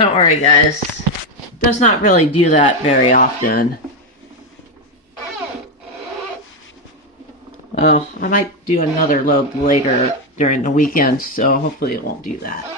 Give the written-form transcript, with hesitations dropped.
Don't worry, guys. Does not really do that very often. Well, I might do another load later during the weekend, so hopefully it won't do that.